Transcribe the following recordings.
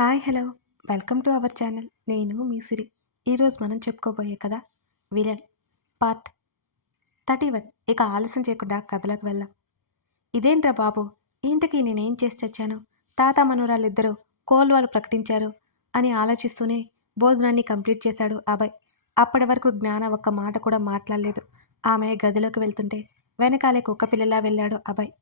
Hi hello. Welcome to our channel. నేను మీ సిరి. ఈరోజు మనం చెప్పుకోబోయే కథ విలన్ పార్ట్ థర్టీ వన్. ఇక ఆలస్యం చేయకుండా కథలోకి వెళ్దాం. ఇదేంట్రా బాబు? ఇంతకీ నేనేం చేసి చచ్చాను? తాత మనవరాలిద్దరూ కోల్వాలు ప్రకటించారు అని ఆలోచిస్తూనే భోజనాన్ని కంప్లీట్ చేశాడు అభయ్. అప్పటి వరకు జ్ఞాన ఒక్క మాట కూడా మాట్లాడలేదు. ఆమె గదిలోకి వెళ్తుంటే వెనకాలే కుక్క పిల్లలా వెళ్ళాడు అభయ్.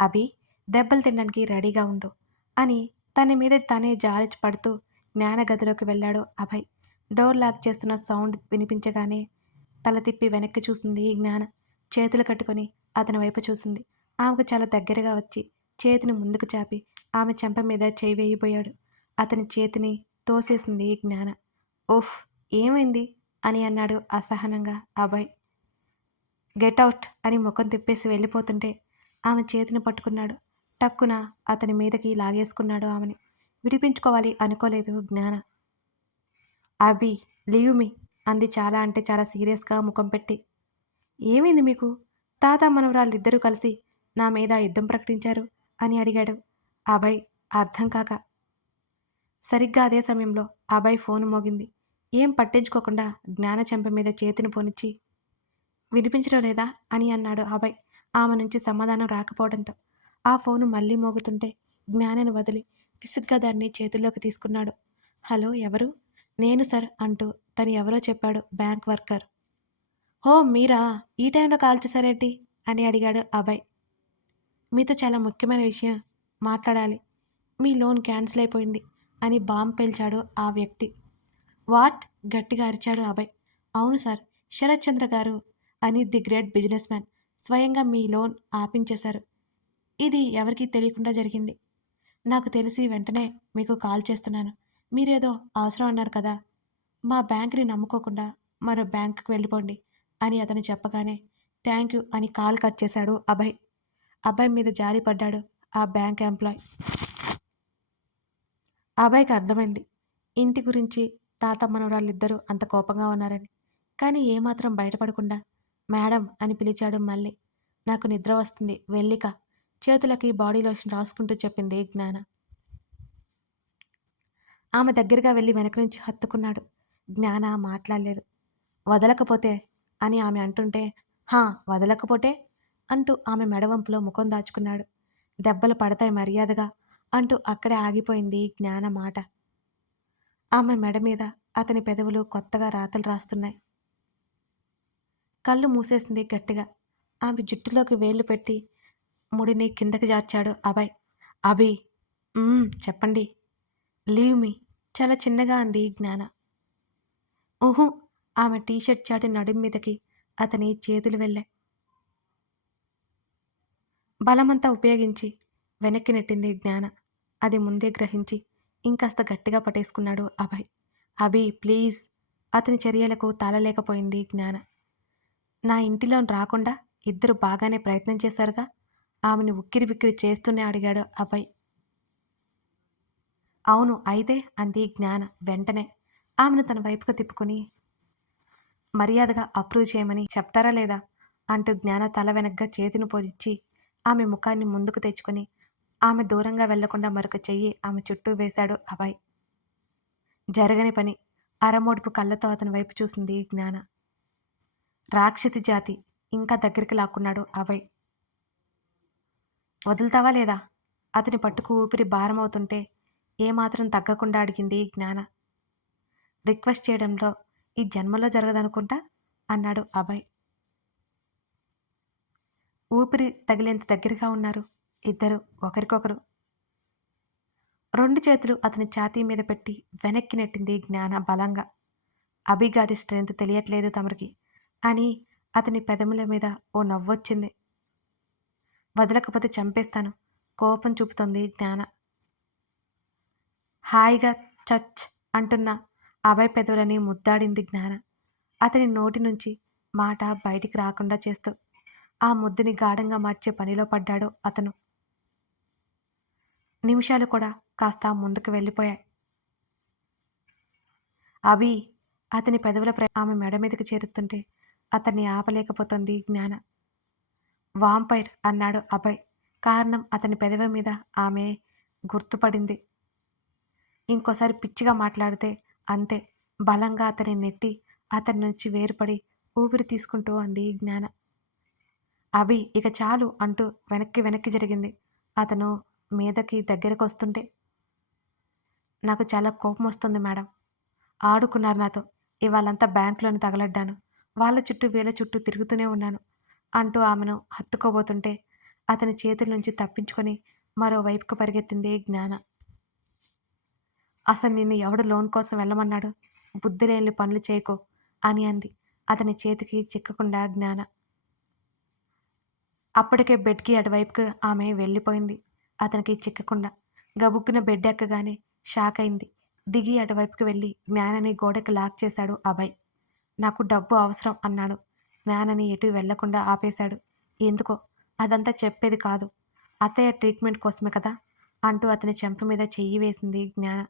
అభి దెబ్బలు తినడానికి రెడీగా ఉండు అని తన మీద తనే జాలి పడుతూ జ్ఞాన గదిలోకి వెళ్ళాడు అభయ్. డోర్ లాక్ చేస్తున్న సౌండ్ వినిపించగానే తల తిప్పి వెనక్కి చూసింది జ్ఞాన. చేతులు కట్టుకొని అతని వైపు చూసింది. ఆమెకు చాలా దగ్గరగా వచ్చి చేతిని ముందుకు చాపి ఆమె చెంప మీద చేయి వేయిపోయాడు అతని చేతిని తోసేసింది జ్ఞాన. ఓఫ్ ఏమైంది? అని అన్నాడు అసహనంగా అభయ్. గెట్ అవుట్ అని ముఖం తిప్పేసి వెళ్ళిపోతుంటే ఆమె చేతిని పట్టుకున్నాడు. టక్కున అతని మీదకి లాగేసుకున్నాడు ఆమెని. విడిపించుకోవాలి అనుకోలేదు జ్ఞాన. అభి లీవ్ మీ అంది చాలా అంటే చాలా సీరియస్గా ముఖం పెట్టి. ఏమైంది మీకు? తాత మనవరాళ్ళిద్దరూ కలిసి నా మీద యుద్ధం ప్రకటించారు అని అడిగాడు. అభయ్ అర్థం కాక. సరిగ్గా అదే సమయంలో అభయ్ ఫోన్ మోగింది. ఏం పట్టించుకోకుండా జ్ఞాన చెంప మీద చేతిని పోనిచ్చి వినిపించడం లేదా అని అన్నాడు అభయ్. ఆమె నుంచి సమాధానం రాకపోవడంతో. ఆ ఫోను మళ్ళీ మోగుతుంటే జ్ఞానను వదిలి విసుగ్గా దాన్ని చేతుల్లోకి తీసుకున్నాడు. హలో ఎవరు? నేను సార్ అంటూ తను ఎవరో చెప్పాడు బ్యాంక్ వర్కర్. హో మీరా? ఈ టైంలో కాల్ చేశారేంటి? అని అడిగాడు అభయ్. మీతో చాలా ముఖ్యమైన విషయం మాట్లాడాలి. మీ లోన్ క్యాన్సిల్ అయిపోయింది అని బాంబ్ పేల్చాడు ఆ వ్యక్తి. వాట్? గట్టిగా అరిచాడు అభయ్. అవును సార్ శరత్ చంద్ర గారు అని ది గ్రేట్ బిజినెస్ మ్యాన్ స్వయంగా మీ లోన్ ఆపించేశారు. ఇది ఎవరికీ తెలియకుండా జరిగింది. నాకు తెలిసి వెంటనే మీకు కాల్ చేస్తున్నాను. మీరేదో అవసరం అన్నారు కదా. మా బ్యాంక్ని నమ్ముకోకుండా మరో బ్యాంకుకి వెళ్ళిపోండి అని అతను చెప్పగానే థ్యాంక్ యూ అని కాల్ కట్ చేశాడు అభయ్. అభయ్ మీద జారీ పడ్డాడు ఆ బ్యాంక్ ఎంప్లాయ్. అభయ్కి అర్థమైంది. ఇంటి గురించి తాత మనవరాళ్ళిద్దరూ అంత కోపంగా ఉన్నారని. కానీ ఏమాత్రం బయటపడకుండా మేడం అని పిలిచాడు మళ్ళీ. నాకు నిద్ర వస్తుంది వెళ్ళిక చేతులకి బాడీ లోషన్ రాసుకుంటూ చెప్పింది జ్ఞాన. ఆమె దగ్గరగా వెళ్ళి వెనక నుంచి హత్తుకున్నాడు. జ్ఞాన మాట్లాడలేదు. వదలకపోతే అని ఆమె అంటుంటే హా వదలకపోతే? అంటూ ఆమె మెడవంపులో ముఖం దాచుకున్నాడు. దెబ్బలు పడతాయి మర్యాదగా అంటూ అక్కడే ఆగిపోయింది జ్ఞాన మాట. ఆమె మెడ మీద అతని పెదవులు కొత్తగా రాతలు రాస్తున్నాయి. కళ్ళు మూసేసింది గట్టిగా. ఆమె జుట్టులోకి వేళ్ళు పెట్టి ముడిని కిందకి జార్చాడు అభయ్. అభి చెప్పండి. Leave me. చాలా చిన్నగా అంది జ్ఞాన. ఊహు ఆమె టీషర్ట్ చాటి నడుం మీదకి అతని చేతులు వెళ్ళాయి. బలమంతా ఉపయోగించి వెనక్కి నెట్టింది జ్ఞాన. అది ముందే గ్రహించి ఇంకాస్త గట్టిగా పట్టేసుకున్నాడు అభయ్. అభి ప్లీజ్. అతని చర్యలకు తాళలేకపోయింది జ్ఞాన. నా ఇంటిలో రాకుండా ఇద్దరు బాగానే ప్రయత్నం చేశారుగా? ఆమెను ఉక్కిరి బిక్కిరి చేస్తూనే అడిగాడు అభయ్. అవును అయితే అంది జ్ఞాన వెంటనే. ఆమెను తన వైపుకు తిప్పుకొని మర్యాదగా అప్రూవ్ చేయమని చెప్తారా లేదా? అంటూ జ్ఞాన తల వెనక్గా చేతిని పోదిచ్చి ఆమె ముఖాన్ని ముందుకు తెచ్చుకొని ఆమె దూరంగా వెళ్ళకుండా మరొక చెయ్యి ఆమె చుట్టూ వేశాడు అభయ్. జరగని పని అరమోడుపు కళ్ళతో అతని వైపు చూసింది జ్ఞాన. రాక్షసి జాతి ఇంకా దగ్గరికి లాక్కున్నాడు అభయ్. వదులుతావా లేదా? అతని పట్టుకు ఊపిరి భారమవుతుంటే ఏమాత్రం తగ్గకుండా అడిగింది జ్ఞాన. రిక్వెస్ట్ చేయడంలో ఈ జన్మలో జరగదనుకుంటా? అన్నాడు అభయ్. ఊపిరి తగిలేంత దగ్గరగా ఉన్నారు ఇద్దరు ఒకరికొకరు. రెండు చేతులు అతని ఛాతీ మీద పెట్టి వెనక్కి నెట్టింది జ్ఞాన బలంగా. అభిగాడి స్ట్రెంత్ తెలియట్లేదు తమరికి అని అతని పెదముల మీద ఓ నవ్వొచ్చింది. వదలకపోతే చంపేస్తాను. కోపం చూపుతోంది జ్ఞాన. హాయిగా చచ్ అంటున్న అభయ్ పెదవులని ముద్దాడింది జ్ఞాన. అతని నోటి నుంచి మాట బయటికి రాకుండా చేస్తూ ఆ ముద్దుని గాఢంగా మార్చే పనిలో పడ్డాడు అతను. నిమిషాలు కూడా కాస్త ముందుకు వెళ్ళిపోయాయి. అభి అతని పెదవుల ప్ర ఆమె మెడ మీదకి చేరుతుంటే అతన్ని ఆపలేకపోతుంది జ్ఞాన. వాంపైర్ అన్నాడు అభయ్. కారణం అతని పెదవి మీద ఆమె గుర్తుపడింది. ఇంకోసారి పిచ్చిగా మాట్లాడితే అంతే. బలంగా అతని నెట్టి అతని నుంచి వేరుపడి ఊపిరి తీసుకుంటూ అంది జ్ఞాన. అభి ఇక చాలు అంటూ వెనక్కి వెనక్కి జరిగింది. అతను మీదకి దగ్గరకు వస్తుంటే నాకు చాలా కోపం వస్తుంది మేడం. ఆడుకున్నారు నాతో. ఇవాళంతా బ్యాంకులోని తగలడ్డాను. వాళ్ళ చుట్టూ వీళ్ళ చుట్టూ తిరుగుతూనే ఉన్నాను. అంటూ ఆమెను హత్తుకోబోతుంటే అతని చేతుల నుంచి తప్పించుకొని మరోవైపుకు పరిగెత్తింది జ్ఞాన. అసలు నిన్ను ఎవడు లోన్ కోసం వెళ్ళమన్నాడు? బుద్ధి లేని పనులు చేయకు అని అంది అతని చేతికి చిక్కకుండా జ్ఞాన. అప్పటికే బెడ్కి అటువైపుకు ఆమె వెళ్ళిపోయింది. అతనికి చిక్కకుండా గబుక్కున బెడ్ ఎక్కగానే షాక్ అయింది. దిగి అటువైపుకి వెళ్ళి జ్ఞానని గోడకి లాక్ చేశాడు అభయ్. నాకు డబ్బు అవసరం అన్నాడు. జ్ఞానని ఎటు వెళ్ళకుండా ఆపేశాడు. ఎందుకో? అదంతా చెప్పేది కాదు. అత్తయ్య ట్రీట్మెంట్ కోసమే కదా? అంటూ అతని చెంప మీద చెయ్యి వేసింది జ్ఞాన.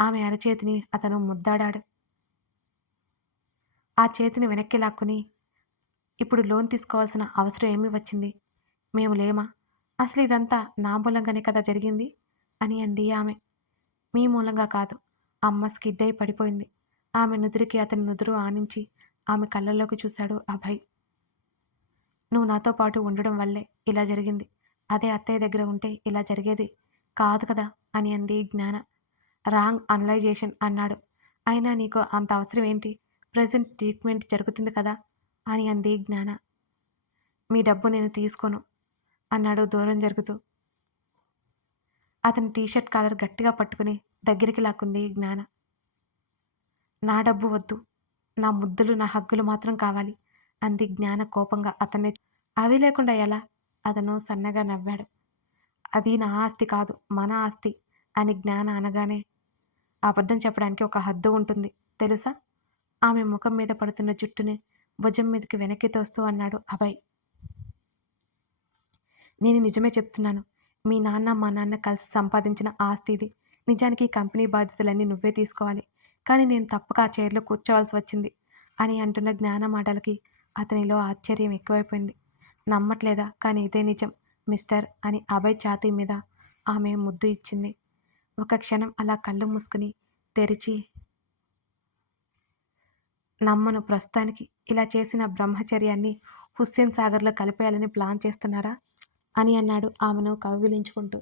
ఆమె అరచేతిని అతను ముద్దాడాడు. ఆ చేతిని వెనక్కి లాక్కుని ఇప్పుడు లోన్ తీసుకోవాల్సిన అవసరం ఏమి వచ్చింది? మేము లేమా? అసలు ఇదంతా నా మూలంగానే కదా జరిగింది? అని అంది ఆమె. మీ మూలంగా కాదు. అమ్మ స్కిడ్ అయి పడిపోయింది. ఆమె నుదురికి అతని నుదురు ఆనించి ఆమె కళ్ళల్లోకి చూశాడు అభయ్. నువ్వు నాతో పాటు ఉండడం వల్లే ఇలా జరిగింది. అదే అత్తయ్య దగ్గర ఉంటే ఇలా జరిగేది కాదు కదా అని అంది జ్ఞాన. రాంగ్ అనలైజేషన్ అన్నాడు. అయినా నీకు అంత అవసరం ఏంటి? ప్రజెంట్ ట్రీట్మెంట్ జరుగుతుంది కదా అని అంది జ్ఞాన. మీ డబ్బు నేను తీసుకోను అన్నాడు దూరం జరుగుతూ. అతని టీషర్ట్ కాలర్ గట్టిగా పట్టుకుని దగ్గరికి లాక్కుంది జ్ఞాన. నా డబ్బు వద్దు. నా ముద్దులు నా హగ్గులు మాత్రం కావాలి. అంది జ్ఞాన కోపంగా అతన్ని అవి లేకుండా ఎలా? అతను సన్నగా నవ్వాడు. అది నా ఆస్తి కాదు మన ఆస్తి అని జ్ఞాన అనగానే అబద్ధం చెప్పడానికి ఒక హద్దు ఉంటుంది తెలుసా? ఆమె ముఖం మీద పడుతున్న జుట్టుని భుజం మీదకి వెనక్కి తోస్తూ అన్నాడు అభయ్. నేను నిజమే చెప్తున్నాను మీ నాన్న మా నాన్న కలిసి సంపాదించిన ఆస్తి ఇది. నిజానికి ఈ కంపెనీ బాధ్యతలన్నీ నువ్వే తీసుకోవాలి. కానీ నేను తప్పక ఆ చైర్లో కూర్చోవలసి వచ్చింది అని అంటున్న జ్ఞాన మాటలకి అతనిలో ఆశ్చర్యం ఎక్కువైపోయింది. నమ్మట్లేదా? కానీ ఇదే నిజం మిస్టర్ అని అభయ్ ఛాతీ మీద ఆమె ముద్దు ఇచ్చింది. ఒక క్షణం అలా కళ్ళు మూసుకుని తెరిచి నమ్మను ప్రస్తుతానికి ఇలా చేసిన బ్రహ్మచర్యాన్ని హుస్సేన్ సాగర్లో కలిపేయాలని ప్లాన్ చేస్తున్నారా? అని అన్నాడు ఆమెను కౌగిలించుకుంటూ.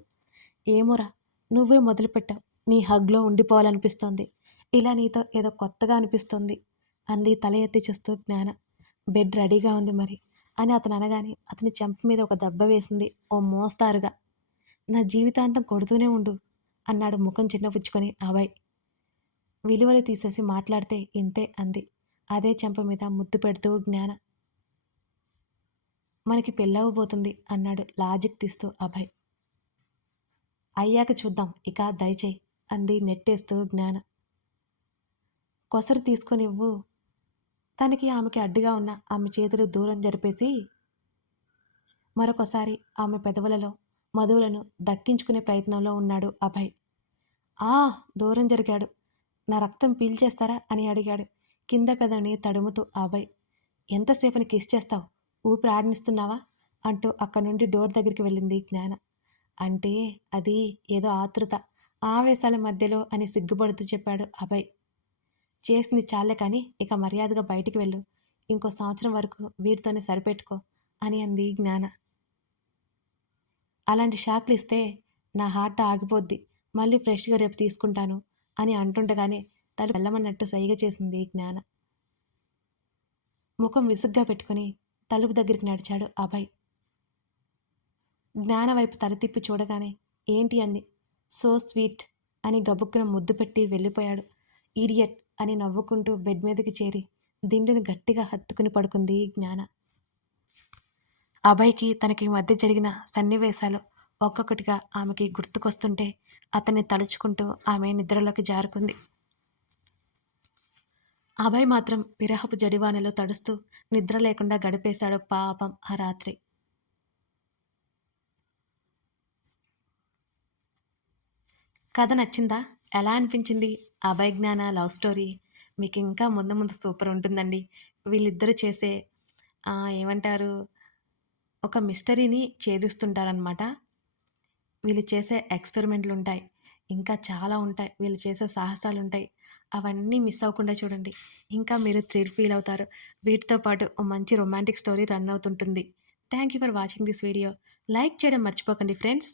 ఏమోరా నువ్వే మొదలుపెట్టావు. నీ హగ్లో ఉండిపోవాలనిపిస్తోంది. ఇలా నీతో ఏదో కొత్తగా అనిపిస్తుంది అంది తల ఎత్తి చూస్తూ జ్ఞాన. బెడ్ రెడీగా ఉంది మరి అని అతను అనగానే అతని చెంప మీద ఒక దెబ్బ వేసింది ఓ మోస్తారుగా. నా జీవితాంతం కొడుతూనే ఉండు అన్నాడు ముఖం చిన్నపుచ్చుకొని అభయ్. విలువలు తీసేసి మాట్లాడితే ఇంతే అంది. అదే చెంప మీద ముద్దు పెడుతూ జ్ఞాన. మనకి పెళ్ళవబోతుంది అన్నాడు లాజిక్ తీస్తూ అభయ్. అయ్యాక చూద్దాం ఇక దయచేయి అంది నెట్టేస్తూ జ్ఞాన. కొసరు తీసుకొనివ్వు. తనకి ఆమెకి అడ్డుగా ఉన్న ఆమె చేతులు దూరం జరిపేసి మరొకసారి ఆమె పెదవులలో మధువులను దక్కించుకునే ప్రయత్నంలో ఉన్నాడు అభయ్. ఆ! దూరం జరిగాడు. నా రక్తం పీల్చేస్తారా అని అడిగాడు. కింద పెదవిని తడుముతూ అభయ్ ఎంతసేపని కిస్ చేస్తావు? ఊపిరి ఆడనిస్తున్నావా? అంటూ అక్కడి నుండి డోర్ దగ్గరికి వెళ్ళింది జ్ఞాన. అంటే అది ఏదో ఆతృత ఆవేశాల మధ్యలో అని సిగ్గుపడుతూ చెప్పాడు అభయ్. చేసింది చాలే కానీ ఇక మర్యాదగా బయటికి వెళ్ళు. ఇంకో సంవత్సరం వరకు వీటితోనే సరిపెట్టుకో అని అంది జ్ఞాన. అలాంటి షాక్లు ఇస్తే నా హార్ట్ ఆగిపోద్ది. మళ్ళీ ఫ్రెష్గా రేపు తీసుకుంటాను అని అంటుండగానే తను వెళ్ళమన్నట్టు సైగ చేసింది జ్ఞాన. ముఖం విసుగ్గా పెట్టుకుని తలుపు దగ్గరికి నడిచాడు అభయ్. జ్ఞాన వైపు తల తిప్పి చూడగానే ఏంటి అంది. సో స్వీట్ అని గబుక్కున ముద్దు పెట్టి వెళ్ళిపోయాడు. ఈడియట్ అని నవ్వుకుంటూ బెడ్ మీదకి చేరి దిండుని గట్టిగా హత్తుకుని పడుకుంది జ్ఞాన. అభయ్కి తనకి మధ్య జరిగిన సన్నివేశాలు ఒక్కొక్కటిగా ఆమెకి గుర్తుకొస్తుంటే అతన్ని తలుచుకుంటూ ఆమె నిద్రలోకి జారుకుంది. అభయ్ మాత్రం విరహపు జడివానలో తడుస్తూ నిద్ర లేకుండా గడిపేశాడు పాపం ఆ రాత్రి. కథ నచ్చిందా? ఎలా అనిపించింది? అభయజ్ఞాన లవ్ స్టోరీ మీకు ఇంకా ముందు ముందు సూపర్ ఉంటుందండి. వీళ్ళిద్దరూ చేసే ఏమంటారు ఒక మిస్టరీని ఛేదిస్తుంటారనమాట వీళ్ళు చేసే ఎక్స్పెరిమెంట్లు ఉంటాయి ఇంకా చాలా ఉంటాయి. వీళ్ళు చేసే సాహసాలు ఉంటాయి. అవన్నీ మిస్ అవ్వకుండా చూడండి. ఇంకా మీరు థ్రిల్ ఫీల్ అవుతారు. వీటితో పాటు ఓ మంచి రొమాంటిక్ స్టోరీ రన్ అవుతుంటుంది. Thank you for watching this video. Like చేయడం మర్చిపోకండి ఫ్రెండ్స్.